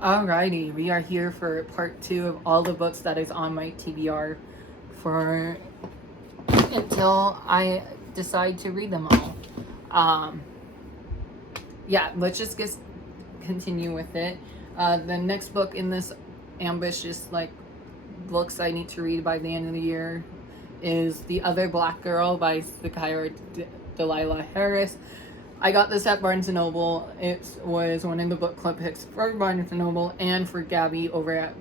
Alrighty, we are here for part 2 of all the books that is on my TBR for until I decide to read them all. Yeah, let's just continue with it. The next book in this ambitious books I need to read by the end of the year is The Other Black Girl by Zakira Delilah Harris. I got this at Barnes & Noble. It was one of the book club picks for Barnes & Noble and for Gabby over at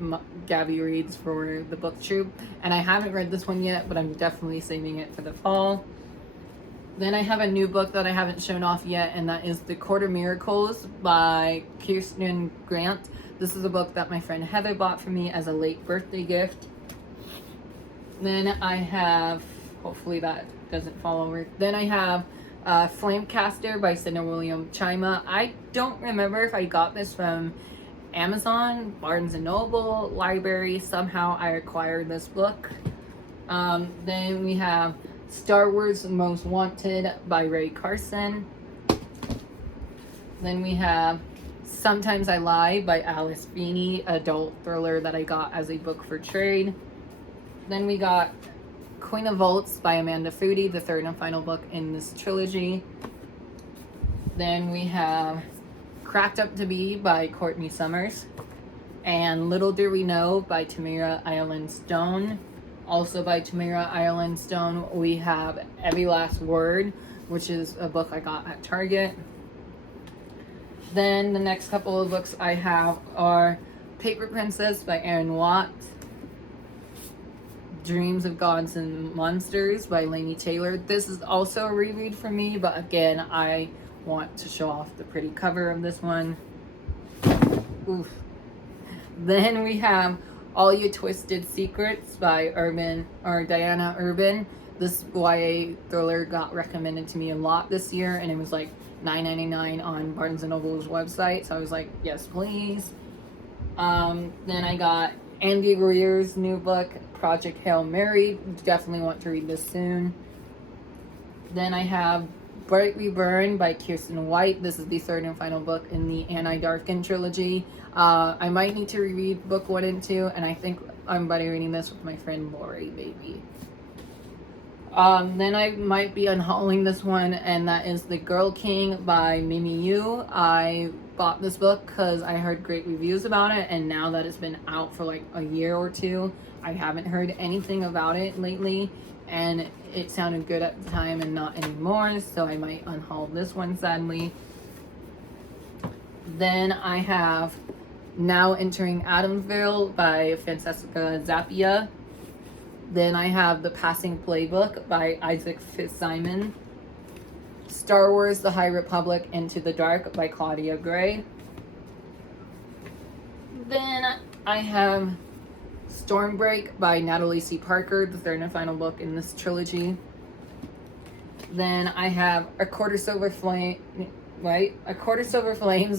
Gabby Reads for the book troop. And I haven't read this one yet, but I'm definitely saving it for the fall. Then I have a new book that I haven't shown off yet, and that is The Quarter Miracles by Kirsten Grant. This is a book that my friend Heather bought for me as a late birthday gift. Then I have, hopefully that doesn't fall over. Then I have Flamecaster by Cindy William Chima. I don't remember if I got this from Amazon, Barnes & Noble, library. Somehow I acquired this book. Then we have Star Wars Most Wanted by Ray Carson. Then we have Sometimes I Lie by Alice Feeney, adult thriller that I got as a book for trade. Then we got Queen of Volts by Amanda Foody, the third and final book in this trilogy. Then we have Cracked Up to Be by Courtney Summers. And Little Do We Know by Tamira Ireland Stone. Also by Tamira Ireland Stone, we have Every Last Word, which is a book I got at Target. Then the next couple of books I have are Paper Princess by Erin Watt, Dreams of Gods and Monsters by Laini Taylor. This is also a reread for me, but again, I want to show off the pretty cover of this one. Oof. Then we have All You Twisted Secrets by Diana Urban. This YA thriller got recommended to me a lot this year, and it was like $9.99 on Barnes & Noble's website, so I was like, yes, please. Then I got Andy Greer's new book, Project Hail Mary. Definitely want to read this soon. Then I have Brightly Burn by Kirsten White. This is the third and final book in the Annie Darkin trilogy. I might need to reread book 1 and 2, and I think I'm buddy reading this with my friend Lori, maybe. Then I might be unhauling this one, and that is The Girl King by Mimi Yu. I bought this book because I heard great reviews about it, and now that it's been out for like a year or two, I haven't heard anything about it lately, and it sounded good at the time and not anymore, so I might unhaul this one, sadly. Then I have Now Entering Adamsville by Francesca Zappia. Then I have The Passing Playbook by Isaac Fitzsimon. Star Wars The High Republic Into the Dark by Claudia Gray. Then I have Stormbreak by Natalie C. Parker, the third and final book in this trilogy. Then I have A Quarter Silver Flames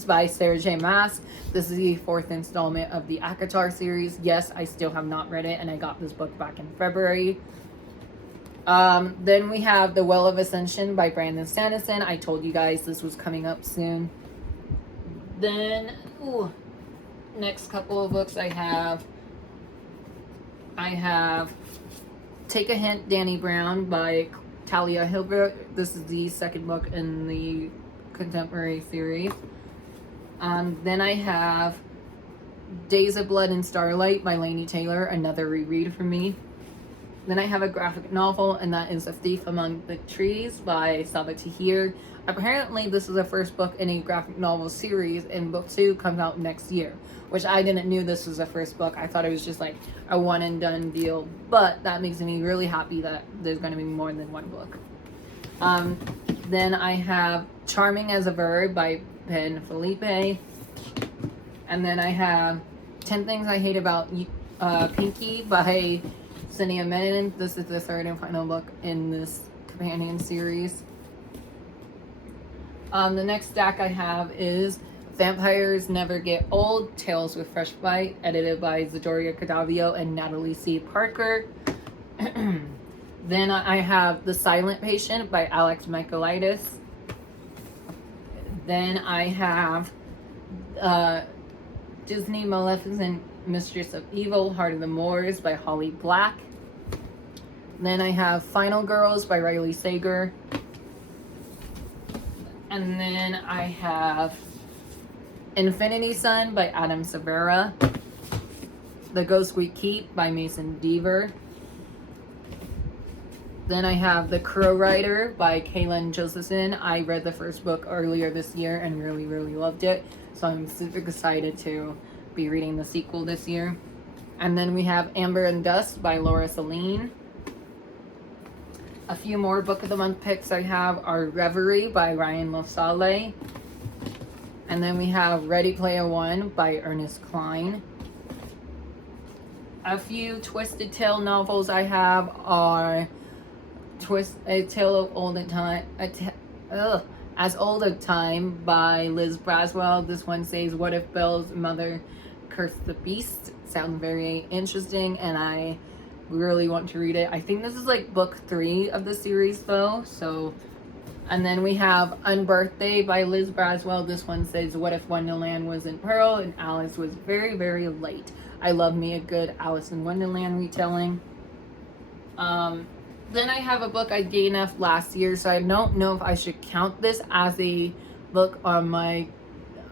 by Sarah J. Maas. This is the fourth installment of the ACOTAR series. Yes, I still have not read it, and I got this book back in February. Then we have The Well of Ascension by Brandon Sanderson. I told you guys this was coming up soon. Then, next couple of books I have Take a Hint, Danny Brown by Talia Hilbert. This is the second book in the contemporary series. Then I have Days of Blood and Starlight by Laini Taylor, another reread for me. Then I have a graphic novel, and that is A Thief Among the Trees by Saba Tahir. Apparently this is the first book in a graphic novel series, and book 2 comes out next year, which I didn't knew this was the first book. I thought it was just like a one and done deal, but that makes me really happy that there's going to be more than one book. Then I have Charming as a Verb by Ben Felipe. And then I have 10 Things I Hate About Pinky by Cinia Menon. This is the third and final book in this companion series. The next stack I have is Vampires Never Get Old, Tales with Fresh Bite, edited by Zadoria Cadavio and Natalie C. Parker. Then I have The Silent Patient by Alex Michaelides. Then I have Disney Maleficent Mistress of Evil, Heart of the Moors by Holly Black. Then I have Final Girls by Riley Sager. And then I have Infinity Sun by Adam Severa. The Ghost We Keep by Mason Deaver. Then I have The Crow Rider by Kaylin Josephson. I read the first book earlier this year and really, really loved it. So I'm super excited to be reading the sequel this year. And then we have Amber and Dust by Laura Celine. A few more Book of the Month picks I have are Reverie by Ryan Losale. And then we have Ready Player One by Ernest Cline. A few Twisted Tale novels I have are A Tale of Old Time, As Old as Time by Liz Braswell. This one says, What if Belle's mother cursed the beast? Sounds very interesting, and I really want to read it. I think this is like book 3 of the series though. So, and then we have Unbirthday by Liz Braswell. This one says, What if Wonderland was in Pearl and Alice was very, very late? I love me a good Alice in Wonderland retelling. Then I have a book I DNF'd last year, so I don't know if I should count this as a book on my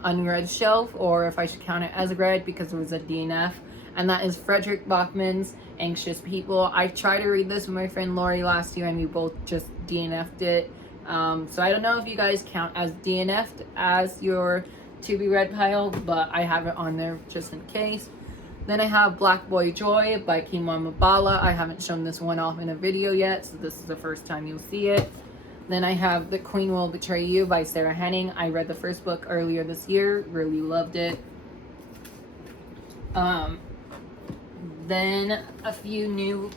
unread shelf or if I should count it as read because it was a DNF. And that is Frederick Bachman's Anxious People. I tried to read this with my friend Lori last year and we both just DNF'd it. So I don't know if you guys count as DNF'd as your to be read pile, but I have it on there just in case. Then I have Black Boy Joy by Kima Mabala. I haven't shown this one off in a video yet, so this is the first time you'll see it. Then I have The Queen Will Betray You by Sarah Henning. I read the first book earlier this year, really loved it. Then a few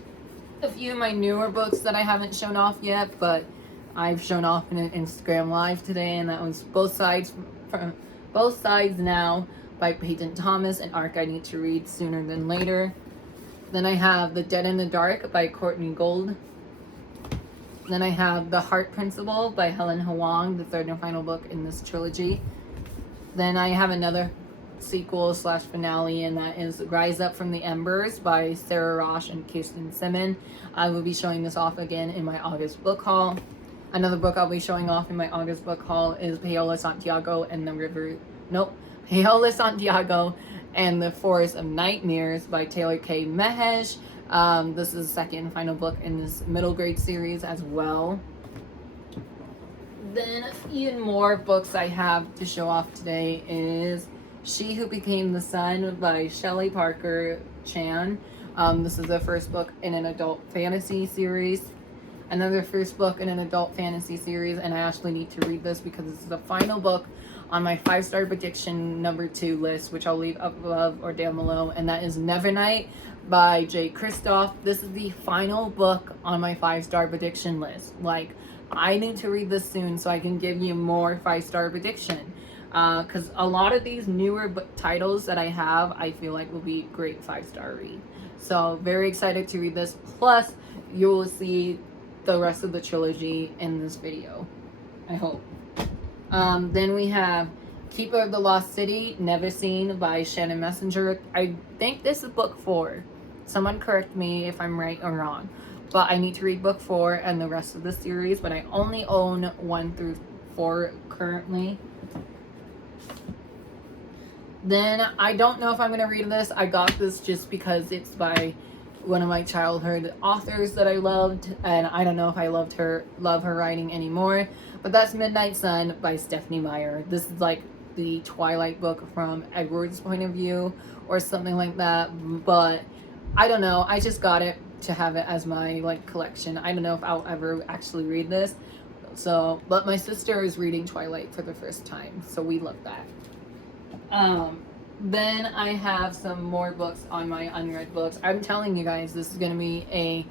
of my newer books that I haven't shown off yet, but I've shown off in an Instagram live today, and that was Both Sides Now by Peyton Thomas, an arc I need to read sooner than later. Then I have The Dead in the Dark by Courtney Gold. Then I have The Heart Principle by Helen Hoang, the third and final book in this trilogy. Then I have another sequel / finale, and that is Rise Up from the Embers by Sarah Rosh and Kirsten Simon. I will be showing this off again in my August book haul. Another book I'll be showing off in my August book haul is Paola Santiago and the Forest of Nightmares by Taylor K. Mehesh. This is the second and final book in this middle grade series as well. Then a few more books I have to show off today is She Who Became the Sun by Shelley Parker Chan. This is the first book in an adult fantasy series. Another first book in an adult fantasy series, and I actually need to read this because this is the final book on my 5-star prediction number 2 list, which I'll leave up above or down below, and that is Nevernight by Jay Kristoff. This is the final book on my 5-star prediction list. Like, I need to read this soon so I can give you more 5-star prediction. Because a lot of these newer titles that I have, I feel like will be great 5-star read. So, very excited to read this. Plus, you will see the rest of the trilogy in this video, I hope. Then we have Keeper of the Lost City, Never Seen by Shannon Messenger. I think this is book 4. Someone correct me if I'm right or wrong. But I need to read book 4 and the rest of the series, but I only own 1 through 4 currently. Then I don't know if I'm going to read this. I got this just because it's by one of my childhood authors that I loved, and I don't know if I love her writing anymore, but that's Midnight Sun by Stephanie Meyer. This is like the Twilight book from Edward's point of view or something like that, but I don't know, I just got it to have it as my like collection. I don't know if I'll ever actually read this, so, but my sister is reading Twilight for the first time, so we love that. Then I have some more books on my unread books. I'm telling you guys, this is going to be a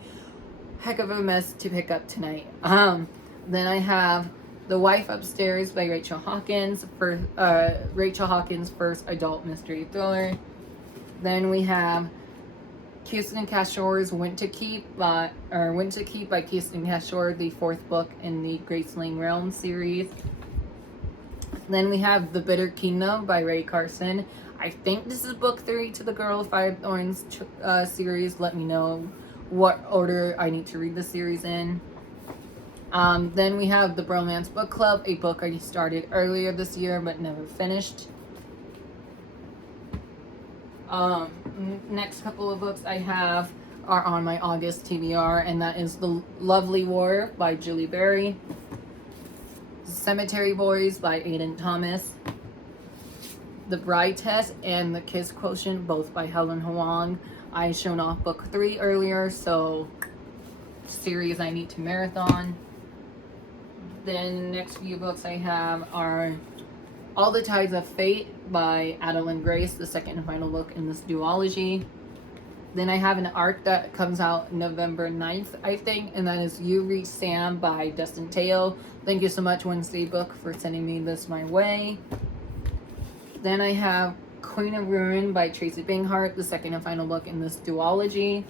heck of a mess to pick up tonight. Then I have The Wife Upstairs by Rachel Hawkins, Rachel Hawkins' first adult mystery thriller. Then we have Kirsten Cashor's Winter Keep by Kirsten Cashor, the 4th book in the Graceling Realm series. Then we have The Bitter Kingdom by Ray Carson. I think this is book 3 to the Girl of Five Thorns series. Let me know what order I need to read the series in. Then we have the Bromance Book Club, a book I started earlier this year but never finished. Next couple of books I have are on my August TBR, and that is The Lovely War by Julie Berry, Cemetery Boys by Aiden Thomas, The Bride Test and The Kiss Quotient, both by Helen Hoang. I shown off book 3 earlier, so series I need to marathon. Then next few books I have are All the Tides of Fate by Adeline Grace, the second and final book in this duology. Then I have an arc that comes out November 9th, I think, and that is You Reach Sam by Dustin Teo. Thank you so much, Wednesday Book, for sending me this my way. Then I have Queen of Ruin by Tracy Binghart, the second and final book in this duology.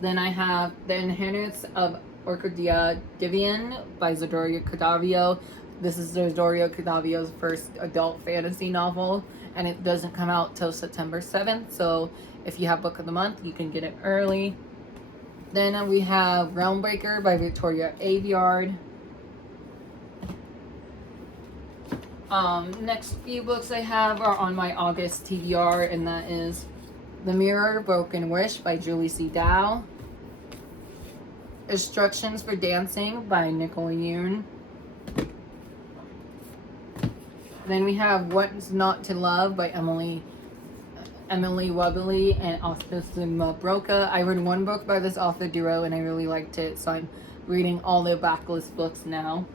Then I have The Inheritance of Orchidia Divian by Zodoria Cadavio. This is Zodoria Cadavio's first adult fantasy novel, and it doesn't come out till September 7th, so if you have Book of the Month, you can get it early. Then we have Realmbreaker by Victoria Aveyard. Next few books I have are on my August TBR, and that is The Mirror Broken Wish by Julie C. Dow, Instructions for Dancing by Nicole Yoon. Then we have What's Not to Love by Emily Webley and Austin Broca. I read one book by this author duo and I really liked it, so I'm reading all the backlist books now.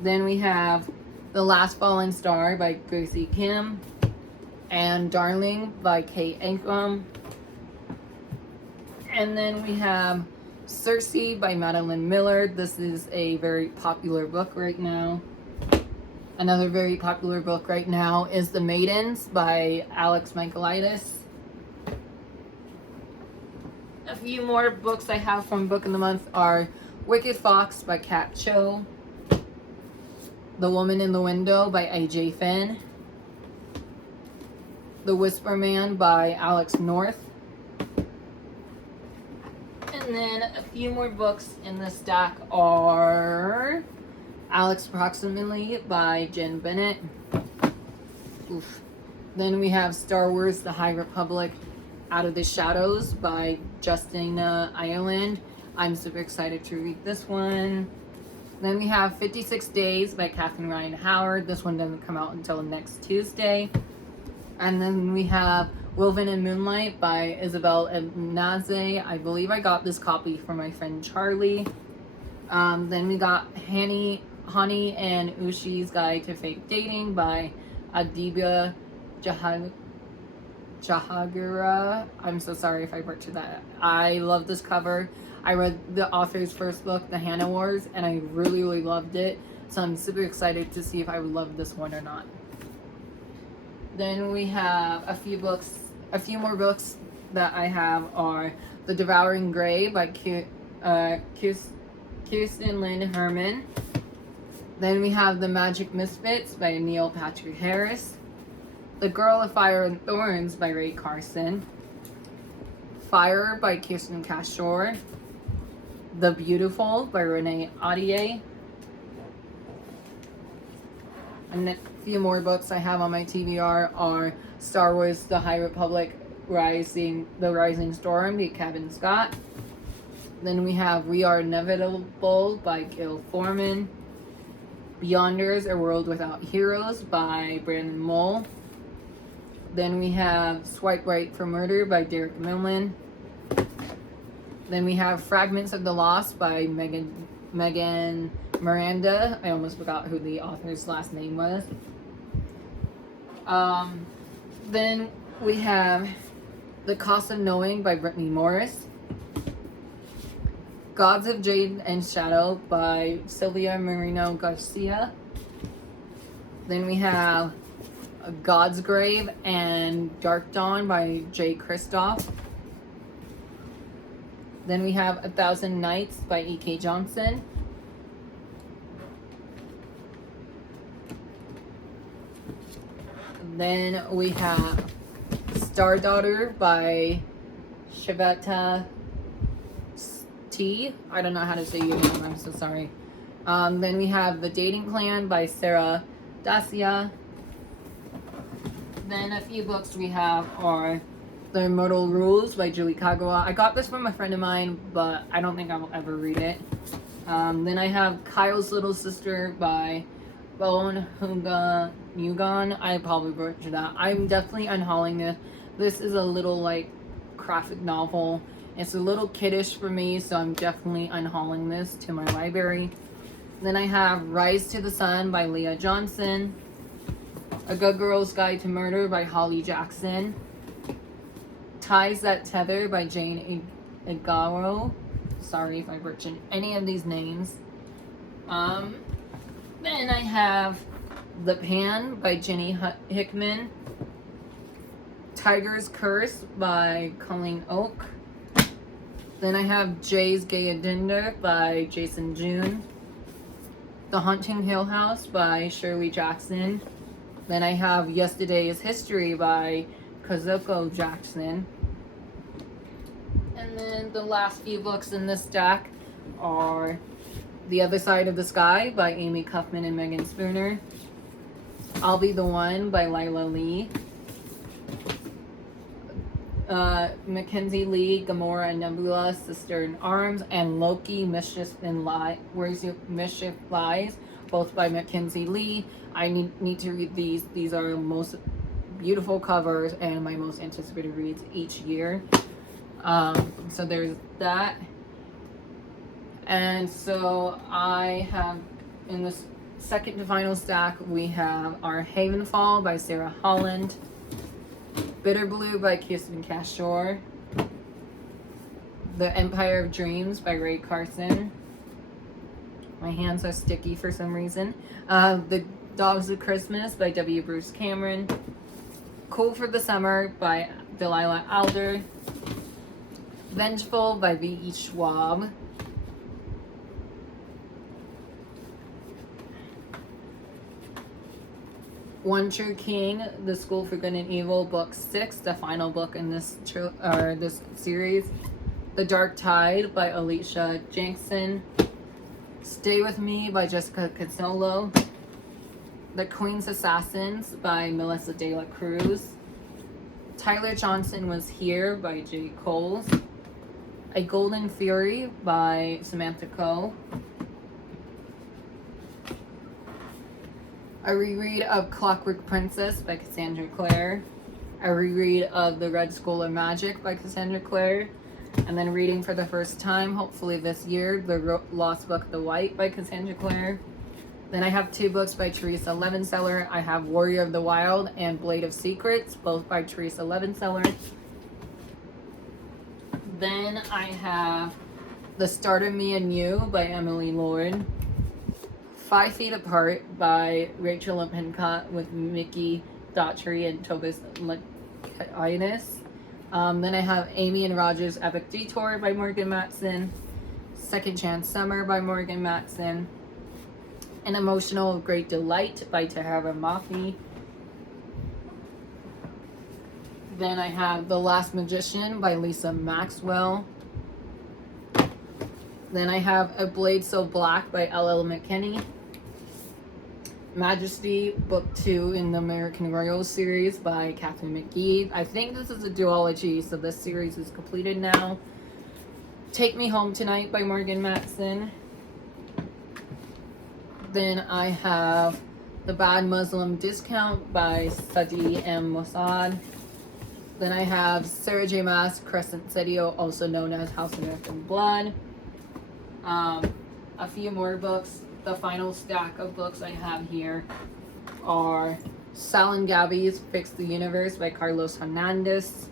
Then we have The Last Fallen Star by Gracie Kim and Darling by Kate Ankrum. And then we have Circe by Madeline Miller. This is a very popular book right now. Another very popular book right now is The Maidens by Alex Michaelides. A few more books I have from Book of the Month are Wicked Fox by Kat Cho, The Woman in the Window by A.J. Finn, The Whisper Man by Alex North. And then a few more books in the stack are Alex Approximately by Jen Bennett. Oof. Then we have Star Wars The High Republic Out of the Shadows by Justina Ireland. I'm super excited to read this one. Then we have 56 Days by Catherine Ryan Howard. This one doesn't come out until next Tuesday. And then we have Woven in Moonlight by Isabel Ebnaze. I believe I got this copy from my friend Charlie. Then we got Hani and Ushi's Guide to Fake Dating by Adibia Jahagara. I'm so sorry if I butchered that. I love this cover. I read the author's first book, The Hannah Wars, and I really, really loved it. So I'm super excited to see if I would love this one or not. Then we have a few more books that I have are The Devouring Grey by Kirsten Lynn Herman. Then we have The Magic Misfits by Neil Patrick Harris, The Girl of Fire and Thorns by Ray Carson, Fire by Kirsten Cashore, The Beautiful by Renee Audier. And a few more books I have on my TBR are Star Wars The High Republic The Rising Storm by Kevin Scott. Then we have We Are Inevitable by Gil Foreman, Beyonders, A World Without Heroes by Brandon Mull. Then we have Swipe Right for Murder by Derek Millen. Then we have Fragments of the Lost by Megan Miranda. I almost forgot who the author's last name was. Then we have The Cost of Knowing by Brittany Morris, Gods of Jade and Shadow by Sylvia Marino Garcia. Then we have God's Grave and Dark Dawn by Jay Kristoff. Then we have 1,000 Nights by E.K. Johnson. Then we have Star Daughter by Shiveta T. I don't know how to say your name, I'm so sorry. Then we have The Dating Plan by Sarah Dacia. Then a few books we have are The Immortal Rules by Julie Kagawa. I got this from a friend of mine, but I don't think I will ever read it. Then I have Kyle's Little Sister by Bone Hunga Nugon. I probably butchered that. I'm definitely unhauling this. This is a little like graphic novel. It's a little kiddish for me, so I'm definitely unhauling this to my library. Then I have Rise to the Sun by Leah Johnson. A Good Girl's Guide to Murder by Holly Jackson. Ties That Tether by Jane Igaro. Sorry if I butchered any of these names. Then I have The Pan by Jenny Hickman. Tiger's Curse by Colleen Oak. Then I have Jay's Gay Addenda by Jason June. The Haunting Hill House by Shirley Jackson. Then I have Yesterday's History by Kazuko Jackson. And then the last few books in this stack are The Other Side of the Sky by Amy Kaufman and Megan Spooner. I'll Be the One by Lila Lee. Mackenzie Lee, Gamora and Nebula, Sister in Arms, and Loki, Mischief Lies, both by Mackenzie Lee. I need to read these. These are the most beautiful covers and my most anticipated reads each year. So there's that. And so I have, in this second to final stack, we have our Havenfall by Sarah Holland. Bitter Blue by Kirsten Cashore. The Empire of Dreams by Ray Carson. My hands are sticky for some reason. The Dogs of Christmas by W. Bruce Cameron. Cool for the Summer by Delilah Alder. Vengeful by V.E. Schwab. One True King, The School for Good and Evil, Book 6, the final book in this series. The Dark Tide by Alicia Jackson. Stay With Me by Jessica Cazzolo. The Queen's Assassins by Melissa De La Cruz. Tyler Johnson Was Here by J. Coles. A Golden Fury by Samantha Coe. A reread of Clockwork Princess by Cassandra Clare. A reread of The Red School of Magic by Cassandra Clare. And then reading for the first time, hopefully this year, The Lost Book, The White by Cassandra Clare. Then I have two books by Teresa Levenseller. I have Warrior of the Wild and Blade of Secrets, both by Teresa Levenseller. Then I have The Start of Me and You by Emily Lord. 5 Feet Apart by Rachel Lippincott with Mickey Daughtry and Tobias Lukaitis. Then I have Amy and Roger's Epic Detour by Morgan Matson. Second Chance Summer by Morgan Matson. An Emotional Great Delight by Tahara Mafi. Then I have The Last Magician by Lisa Maxwell. Then I have A Blade So Black by L.L. McKinney. Majesty, Book 2 in the American Royals series by Catherine McGee. I think this is a duology, so this series is completed now. Take Me Home Tonight by Morgan Matson. Then I have The Bad Muslim Discount by Sadi M. Mossad. Then I have Sarah J. Maas, Crescent Citio, also known as House of Earth and Blood. A few more books. The final stack of books I have here are Sal and Gabby's Fix the Universe by Carlos Hernandez.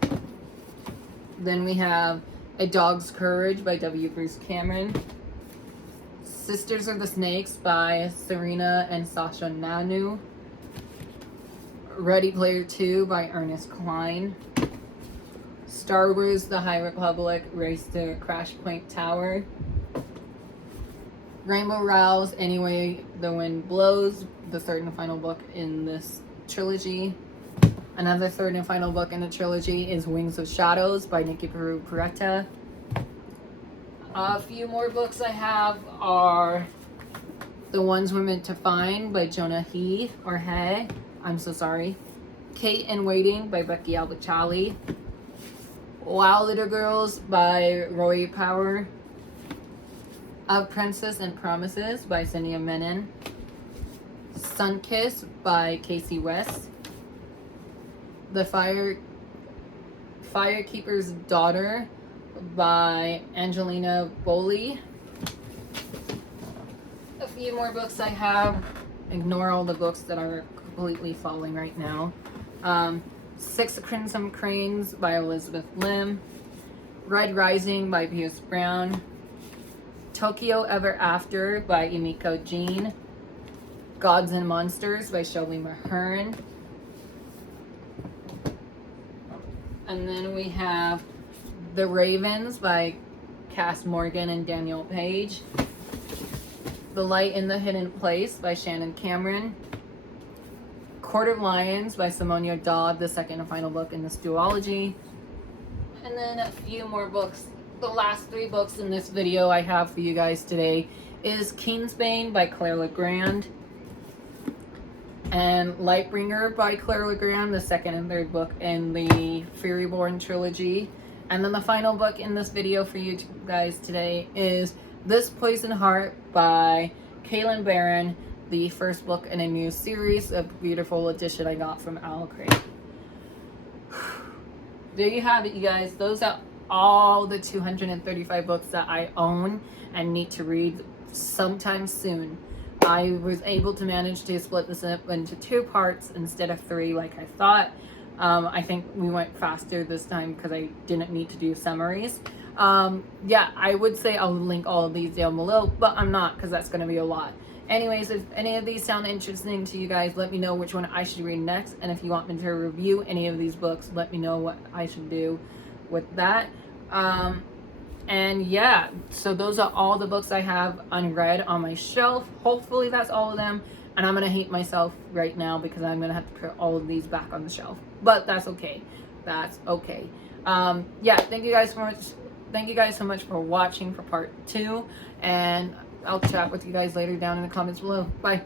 Then we have A Dog's Courage by W. Bruce Cameron. Sisters of the Snakes by Serena and Sasha Nanu. Ready Player 2 by Ernest Cline. Star Wars The High Republic Race to Crash Point Tower. Rainbow Rowell's Any Way the Wind Blows, the third and final book in this trilogy. Another third and final book in the trilogy is Wings of Shadows by Nikki Peru Peretta. A few more books I have are The Ones We're Meant to Find by Jonah He, or He, I'm so sorry. Kate in Waiting by Becky Albertalli. Wow Little Girls by Roy Power. A Princess and Promises by Cynthia Menon. Sunkiss by Casey West. The Firekeeper's Daughter by Angelina Boley. A few more books I have. Ignore all the books that are completely falling right now. Six Crimson Cranes by Elizabeth Lim. Red Rising by Pierce Brown. Tokyo Ever After by Emiko Jean. Gods and Monsters by Shelby Mahern. And then we have The Ravens by Cass Morgan and Daniel Page. The Light in the Hidden Place by Shannon Cameron. Court of Lions by Simone Dodd, the second and final book in this duology. And then a few more books. The last three books in this video I have for you guys today is Kingsbane by Claire Legrand and Lightbringer by Claire Legrand, the second and third book in the Furyborn trilogy. And then the final book in this video for you guys today is This Poison Heart by Kaylin Barron, the first book in a new series, a beautiful edition I got from Owl Crate. There you have it, you guys. Those are all the 235 books that I own and need to read sometime soon. I was able to manage to split this up into 2 parts instead of 3 like I thought. I think we went faster this time because I didn't need to do summaries. Yeah, I would say I'll link all of these down below, but I'm not because that's going to be a lot. Anyways, if any of these sound interesting to you guys, let me know which one I should read next. And if you want me to review any of these books, let me know what I should do with that. And yeah, so those are all the books I have unread on my shelf. Hopefully that's all of them. And I'm going to hate myself right now because I'm going to have to put all of these back on the shelf. But that's okay. That's okay. Yeah, thank you guys so much. Thank you guys so much for watching for part 2. And I'll chat with you guys later down in the comments below. Bye.